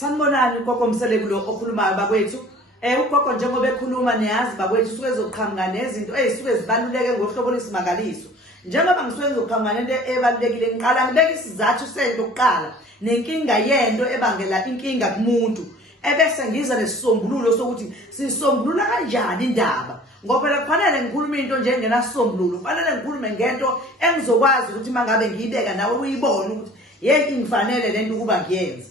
Sanibonani ugogo Mselekulo okhulumayo bakwethu. Ugogo njengoba ekhuluma niyazi bakwethu usuke ezoqhamuka nezinto ezisuke zibaluleke ngohlobo lwesimangaliso. Njengoba ngisuke ngizoqhamuka nento ebalulekile ngiqala ngibeka isizathu sento oqala nenkinga yento ebangela inkinga kumuntu. Ebese ngiza nesisombululo sokuthi sisombulula kanjani indaba. Ngoba phela kufanele ngikhulume into nje engenasombululo. Kufanele ngikhulume ngento engizokwazi ukuthi mangabe ngiyibeka nawe uyibone ukuthi yeke ngifanele lento ukuba ngiyenze.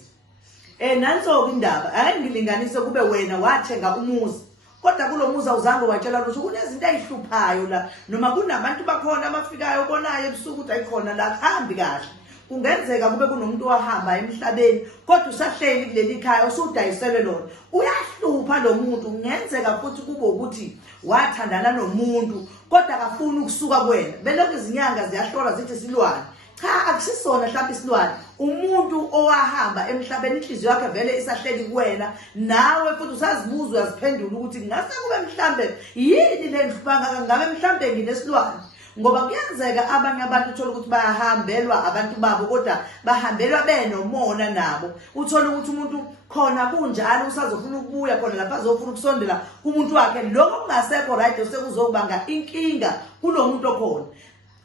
Nanso indaba ake ngilinganise kube wena wathenga umuzi kodwa kulo muzi awuzange watshela ukuthi kunezinto ezihluphayo la noma kunabantu bakhona abafikayo obonayo ebusuku ukuthi ayikhona la hambi kahle. Kungenzeka kube kunomuntu wahamba emhlabeni kodwa usahleli kuleli khaya usudayiselwe lona uyahlupha lo muntu. Kungenzeka futhi kube ukuthi wathandana nomuntu kodwa akafuni ukusuka kuwena. Belokhu izinyanga ziyahlola zithi silwane. Cha akusisona mhlawumbe isilwane umuntu owahamba emhlabeni inhliziyo yakhe vele isahleli kuwena nawe futhi usazibuza uyaziphendula ukuthi ngase kube mhlambe yini le nhlupanga ngabe mhlambe nginesilwane. Ngoba kuyenzeka abanye abantu uthola ukuthi bayahambelwa abantu babo kodwa bahambelwa benomona nabo. Uthola ukuthi umuntu khona kunjalo usazofuna ukubuya khona lapha azofuna ukusondela kumuntu wakhe lokho kungasekho right sekuzobanga inkinga kulomuntu okhona.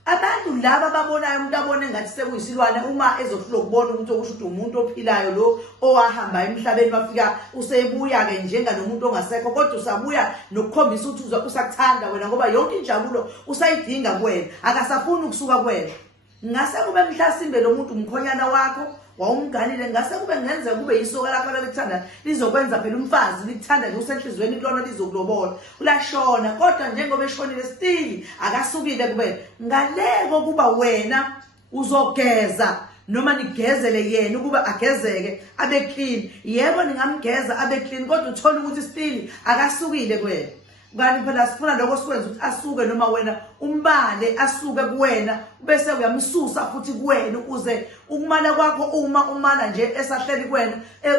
Abantu laba babonayo umuntu abone ngathi sekuyisilwane uma ezohlula ukubona umuntu okusho ukuthi umuntu ophilayo lo owahamba emhlabeni wafika usebuya ke njenga nomuntu ongasekho kodwa usabuya nokukhombisa ukuthi usakuthanda wena ngoba yonke injabulo usayidinga kuwena akasafuni ukusuka kuwena. Ngase kube mhlasimbe lo muntu umkhonyana wakho wawumganile ngase kube ngenzeka kube isoka lakho lekuthanda lizokwenza phela umfazi likuthanda nje usenhlizweni lona lizokulobola ulashona kodwa njengoba eshonile still akasukile kube ngaleko kuba wena uzogeza noma nigezele yena ukuba agezeke abe clean. Yebo ningamgeza abe clean kodwa uthola ukuthi still akasukile kuwena. Kanti phela sifuna lokho sikwenza ukuthi asuke noma wena umbale asuke kuwena bese uyamsusa futhi kuwena ukuze ukumala kwakho uma umala nje esahleli kuwena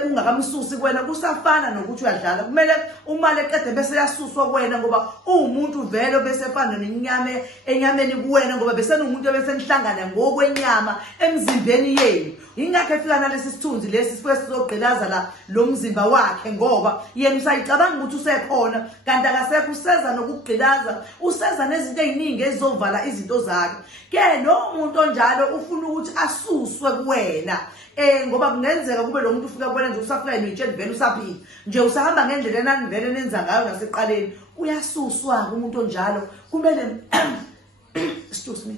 ungakamsusi kuwena kusafana nokuthi uyadlala. Kumele umale eqede bese yasuswa kuwena ngoba umuntu vele bese efana nenyama enyameni kuwena ngoba bese umuntu bese nihlangana ngokwenyama emzimbeni yenu. Ingakho efika nalesi sithunzi lesi sifike sizogqilaza la lo mzimba wakhe ngoba yena usayicabanga ukuthi usekhona kanti akasekho useza nokugqilaza useza nezinto eziningi ezizovala izinto zakhe. Ke lo muntu onjalo ufuna ukuthi asuswe kuwena ngoba kungenzeka kube lo muntu ufika kuwena nje usafika nitshela vele usaphila nje usahamba ngendlela enani vele nenza ngayo naseqaleni uyasuswa umuntu onjalo. Kumele excuse me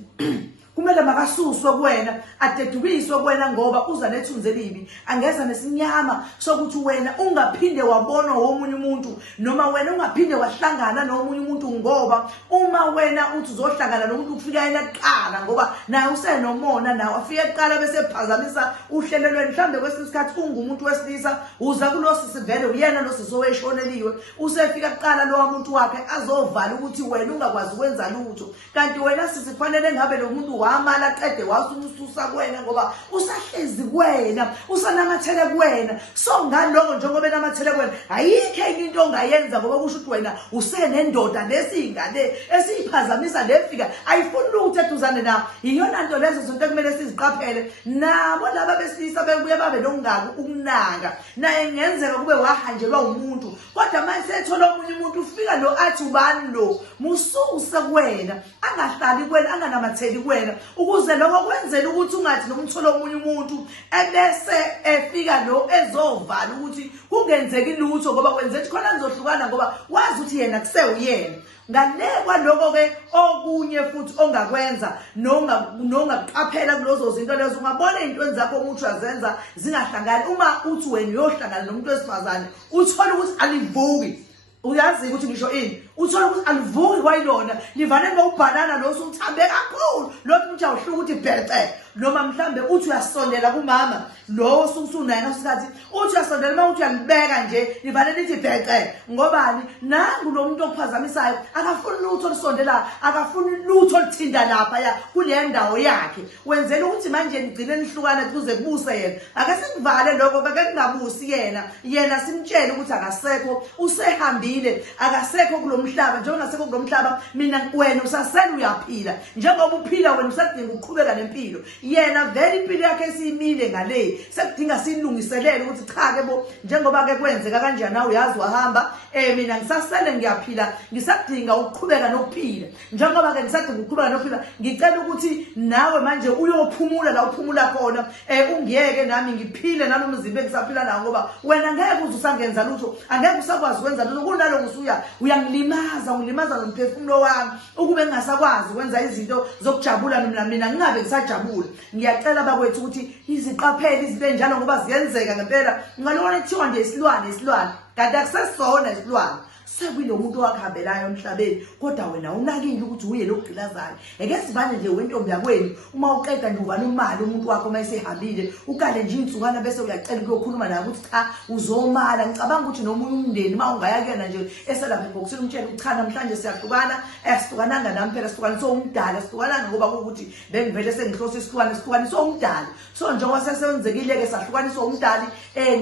kumele makasuswe kuwena adedukiswe kuwena ngoba uza nethunzi elibi angeza nesinyama sokuthi wena ungaphinde wabona womunye umuntu noma wena ungaphinde wahlangana nomunye umuntu ngoba uma wena uthi uzohlangana nomuntu ufika yena kuqala ngoba naye usenomona nawe afika kuqala bese ephazamisa uhlelelweni mhlambe kwesinye isikhathi ungumuntu wesilisa uza kulosisi vele uyena losisi oweshoneliwe usefika kuqala lo muntu wakhe azovala ukuthi wena ungakwazi ukwenza lutho kanti wena sisifanele ngabe lo muntu wamala qede wasumususa kuwena ngoba usahlezi kuwena usanamathele kuwena. So ngaloko njengoba enamathele kuwena ayikho enye into ongayenza ngoba kusho ukuthi wena usenendoda lesingane esiyiphazamisa lefika ayifuni lutho eduzane nawe. Iyona nto lezo zonke kumele siziqaphele nabo laba besilisa bebuye babe nongaka ukunaka naye ngenzeka kube wahanjelwa umuntu kodwa manje sethola omunye umuntu ufika lo athi ubani lo mususe kuwena angahlali kuwena anganamatheli kuwena ukuze lokho kwenzela ukuthi ungathi nomthola omunye umuntu ebese efika lo ezovala ukuthi kungenzeki lutho ngoba kwenza khona nizohlukana ngoba wazi ukuthi yena kuseyuyena. Ngale kwaloko ke okunye futhi ongakwenza nongaqaphela kulozo zinto lezo ungabona into zakho umuntu uyazenza zingahlangani. Uma uthi wena uyohlangana nomuntu wesifazane uthola ukuthi alivuki uyazi ukuthi ngisho ini uthola ukuthi alivuki kwayilona livane ngobhanana lo usuthambe kakhulu lokho umuntu awuhluka ukuthi bhece noma mhlambe uthi uyasondela kumama lo usunayo ngasikhathi uthi uyasondela uma uthi uyalibeka nje livane lithi bhece ngobani nangu lo muntu okuphazamisayo akafuni lutho lisondela akafuni lutho lithinda lapha ya kule ndawo yakhe wenzela ukuthi manje nigcine nihlukana kuze kubuse yena. Ake sivale lokho bake kungabusi yena simtshele ukuthi akasekho usehambile akasekho kulomhlaba umhlaba njengoba ngasekho kulomhlaba mina wena usasele uyaphila njengoba uphila wena usadinga ukuqhubeka nempilo yena vele impilo yakhe esiyimile ngale sekudinga silungiselele ukuthi cha ke bo njengoba ke kwenzeka kanjani nawe uyazi wahamba mina ngisasele ngiyaphila ngisadinga ukuqhubeka nokuphila njengoba ke ngisadinga ukuqhubeka nokuphila ngicela ukuthi nawe manje uyophumula la uphumula khona ungiyeke nami ngiphile nanomzimba engisaphila nawo ngoba wena ngeke uze usangenza lutho angeke usakwazi ukwenza lutho kunaloko usuya ungilimaza nomphefumulo wami ukube ngingasakwazi ukwenza izinto zokujabula mina ngingabe ngisajabula ngiyacela bakwethu ukuthi iziqaphele izinto enjalo ngoba ziyenzeka ngempela ngalona kuthiwa nje isilwane kanti akusesona isilwane sekuyilo muntu owahambelayo emhlabeni kodwa wena unakile ukuthi uye lokugqilazayo eke sibane nje wentombi yakwenu uma uqeda nje ubani imali umuntu wakho mayesehambile ukale nje insukana bese uyacela ukuyokhuluma naye ukuthi cha uzomala ngicabanga ukuthi nomunye umndeni mawungaya kuyena nje eselapha ebhokisini umtshela ukuthi cha namhlanje siyahlukana asihlukananga nami phela sihlukaniso umdala sihlukananga ngoba ukuthi bengivele sengihlose isihlukaniso umdala so njengoba sesenzekile ke sahlukaniswa umdali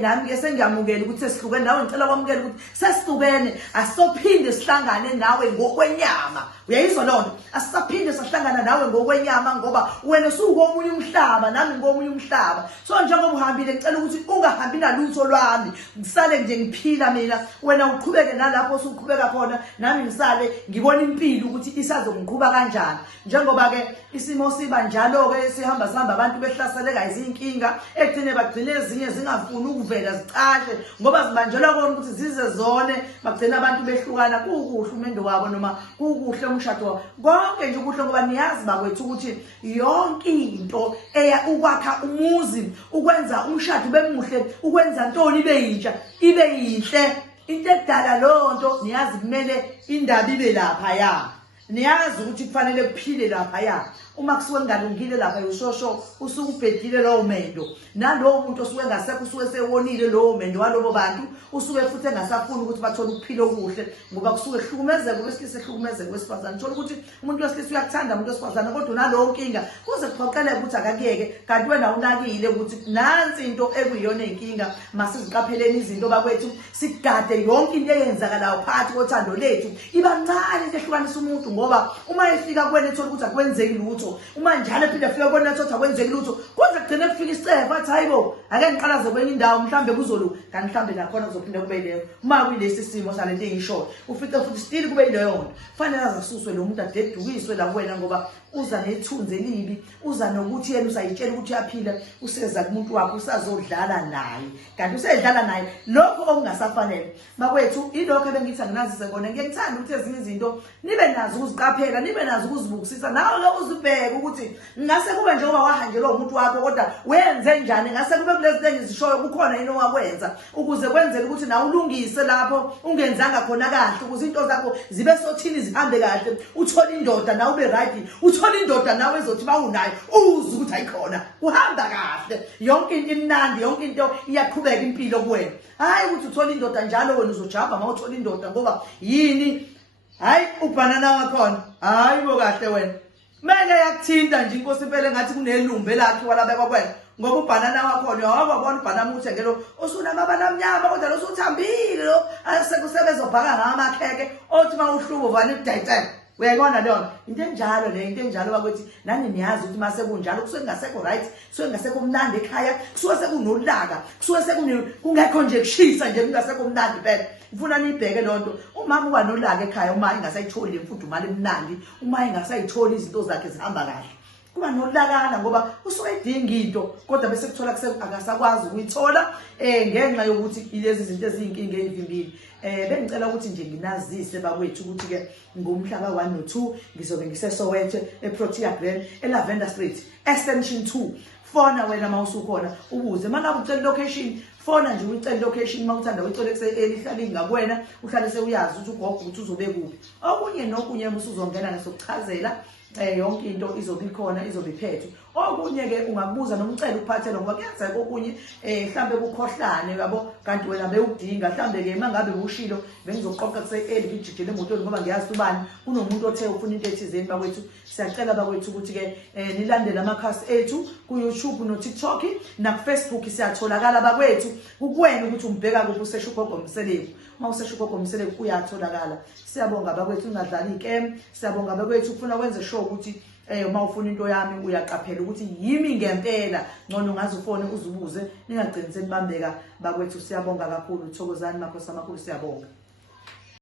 nami ke sengiyamukela ukuthi sesihlukene nawe ngicela kwamukela ukuthi sesihlukene asophinde sihlangane nawe ngokwenyama uyayizwa lonto asisaphinde sahlangana nawe ngokwenyama ngoba wena usukomunye umhlaba nami ngomunye umhlaba so njengoba uhambile ngicela ukuthi ungahambi nalutho lwami ngisale nje ngiphila mina wena uqhubeke nalapho usuqhubeka khona nami ngisale ngibona impilo ukuthi isazongiqhuba kanjani njengoba ke isimo siba njalo ke sihamba abantu behlaseleka izinkinga egcine bagcine ezinye zingafuni ukuvela zicashe ngoba zibanjelwa kona ukuthi zize zone bagcina abantu behlukana kukuhle umendo wabo noma kukuhle umshado konke nje kuhle ngoba niyazi bakwethu ukuthi yonke into eya ukwakha umuzi ukwenza umshado bemuhle ukwenza ntoni ibe yintsha ibe yihle into edala lonto niyazi kumele indaba ibe lapha ya niyazi ukuthi kufanele kuphile lapha ya uma kusuke ngalungile lapha ushosho usuke ubhedile lowo mendo nalowo muntu osuke ngasekho usuke sewonile lowo mendo walobo bantu usuke futhi engasafuni ukuthi bathole ukuphila okuhle ngoba kusuke ehlukumezeka kwesilisa ehlukumezeka kwesifazane uthola ukuthi umuntu wesilisa uyakuthanda umuntu wesifazane kodwa nalowo nkinga kuze kuxoxele ukuthi akakuyeke kanti wena unakile ukuthi nansi into ekuyiyona inkinga masiziqapheleni izinto bakwethu sigade yonke into eyenzakalayo phakathi kothando lethu ibancane into ehlukanisa umuntu ngoba uma efika kuwena ethola ukuthi akwenzeki lutho uma njalo phinde afika kona ethola akwenzeki lutho kuze kugcine kufika isefa athi hayibo ake ngiqalaze kwenye indawo mhlambe kuzolu kanti mhlambe nakhona kuzophinde kube leyo uma kuyilesi simo salento engisho ufice futhi still kube yileyo nto fanele azasuswe lo muntu adedukiswe la kuwena ngoba uza nethunze elibi uza nokuthi yena usayitshela ukuthi uyaphila useza kumuntu wakho usazodlala naye kanti usedlala naye lokho okungasafanele bakwethu ilokho ebengithi anginazise kona ngiyekuthanda ukuthi ezinye izinto nibe nazo ukuziqaphela nibe nazo ukuzibukisisa nawe ke uzibheke ukuthi ngase kube njengoba wahanjelwa umuntu wakho kodwa wenze njani ngase kube kulezi zinto engizishoyo kukhona yini owakwenza ukuze kwenzele ukuthi nawe ulungise lapho ungenzanga khona kahle ukuze into zakho zibe sothini zihambe kahle uthole indoda nawe ube right uthole indoda nawe ezothi bawunayo uze ukuthi ayikhona uhamba kahle yonke into imnandi yonke into iyaqhubeka impilo kuwena hayi ukuthi uthole indoda njalo wena uzojaba mawuthola indoda ngoba yini hayi ubhanana wakhona hayi bo kahle wena mele yakuthinta nje inkosi impela ngathi kunelumbe lakhe walabekwa kwena ngoba ubhanana wakhona awabona ubhanana uthengelo osunamabala amnyama kodwa lo usuthambile lo asekusebenza ngamakheke othi mawuhlubo vani kudayitela uyayibona lona into enjalo le into enjalo bakwethu nani niyazi ukuthi mase kunjalo kusuke kungasekho right kusuke kungasekho mnandi ekhaya kusuke sekunolaka kusuke kungekho nje kushisa nje kungasekho mnandi phela ufuna nibheke lonto umama uba nolaka ekhaya uma ingasayitholi imfudumalo emnandi uma ingasayitholi izinto zakhe zihamba kahle kuba nolakana ngoba usuke edinga into kodwa bese kuthola akasakwazi ukuyithola ngenxa yokuthi ilezi zinto eziyinkinga ezimbili bengicela ukuthi nje nginazise bakwethu ukuthi ke ngomhlaka 1 no 2 ngizobe ngiseSoweto eProtea Grand eLavender Street extension 2 fona wena mawusukhona ubuze mangabe ucela location fona nje ucela location mawuthanda ucela elihlala ingakwena uhlale sewuyazi ukuthi ugogo ukuthi uzobe kuphi okunye nokunye usuzongena ngesokuchazela yonke into izobe ikhona izobe iphethwe okunye ke ungakubuza nomcela ukuphathelwa ngoba kuyenzeka okunye mhlambe ukukhohlane yabo kanti wena bewudinga mhlambe ke mangabe ushilo bengizoqoqa kuse-early ngijikele emotweni ngoba ngiyazi ubani kunomuntu othe ufuna into ethizeni bakwethu. Siyacela bakwethu ukuthi ke nilandele amakhasi ethu ku-YouTube no-TikTok naku-Facebook siyatholakala bakwethu. Kukuwena ukuthi umbheka kuphi usesha ugogo Mseleku. Uma usesha ugogo Mseleku uyatholakala. Siyabonga bakwethu ungadlali ikem. Siyabonga bakwethu ufuna wenze sure ukuthi uma ufuna into yami uyaqaphela ukuthi yimi ngempela ngcono ngazi ufone uzubuze ningagcini senibambeka bakwethu. Siyabonga kakhulu Thokozani makhosi amakhulu siyabonga.